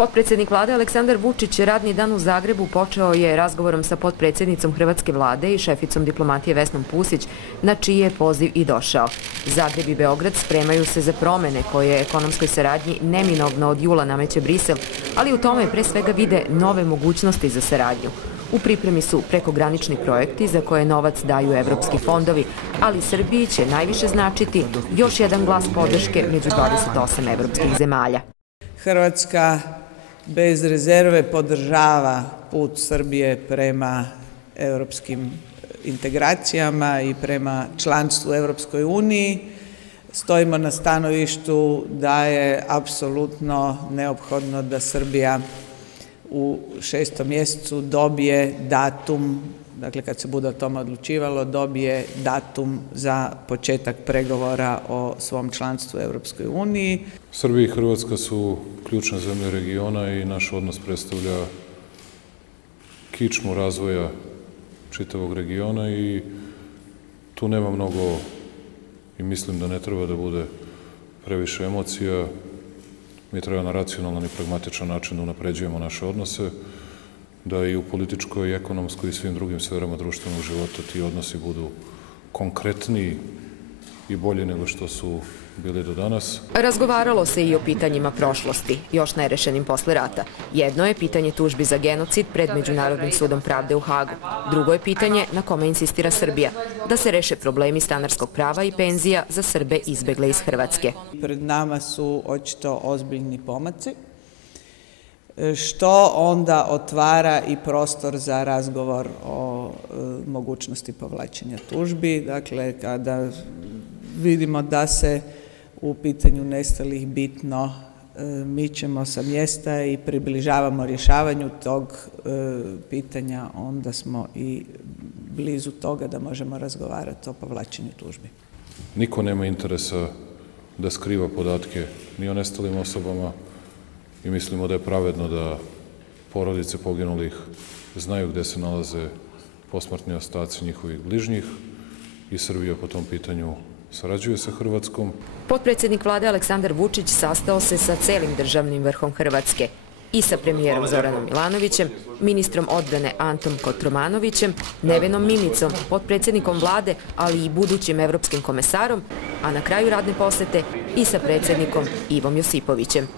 Potpredsjednik vlade Aleksandar Vučić radni dan u Zagrebu počeo je razgovorom sa potpredsjednicom hrvatske vlade i šeficom diplomatije Vesnom Pusić, na čiji je poziv i došao. Zagreb i Beograd spremaju se za promene koje ekonomskoj saradnji neminovno od jula nameće Brisel, ali u tome pre svega vide nove mogućnosti za saradnju. U pripremi su prekogranični projekti za koje novac daju evropski fondovi, ali Srbiji će najviše značiti još jedan glas podrške među 28 evropskih zemalja. Hrvatska bez rezerve podržava put Srbije prema europskim integracijama i prema članstvu u Europskoj uniji. Stojimo na stanovištu da je apsolutno neophodno da Srbija u 6. mjesecu dobije datum, dakle kad se bude o tome odlučivalo, dobije datum za početak pregovora o svom članstvu u Europskoj uniji. Srbija i Hrvatska su ključne zemlje regiona i naš odnos predstavlja kičmu razvoja čitavog regiona i tu nema mnogo i mislim da ne treba da bude previše emocija. Mi treba na racionalan i pragmatičan način da unapređujemo naše odnose, da i u političkoj, ekonomskoj i svim drugim sferama društvenog života ti odnosi budu konkretniji i bolji nego što su bili do danas. Razgovaralo se i o pitanjima prošlosti, još nerešenim posle rata. Jedno je pitanje tužbi za genocid pred Međunarodnim sudom pravde u Hagu. Drugo je pitanje na kome insistira Srbija, da se reše problemi stanarskog prava i penzija za Srbe izbegle iz Hrvatske. Pred nama su očito ozbiljni pomaci, što onda otvara i prostor za razgovor o mogućnosti povlačenja tužbi. Dakle, kada vidimo da se u pitanju nestalih bitno mičemo sa mjesta i približavamo rješavanju tog pitanja, onda smo i blizu toga da možemo razgovarati o povlačenju tužbi. Niko nema interesa da skriva podatke ni o nestalim osobama i mislimo da je pravedno da porodice poginulih znaju gde se nalaze posmrtni ostaci njihovih bližnjih i Srbija po tom pitanju sarađuje sa Hrvatskom. Potpredsjednik vlade Aleksandar Vučić sastao se sa celim državnim vrhom Hrvatske i sa premijerom Zoranom Milanovićem, ministrom odbrane Antom Kotromanovićem, Nevenom Mimicom, potpredsjednikom vlade, ali i budućim evropskim komesarom, a na kraju radne posete i sa predsjednikom Ivom Josipovićem.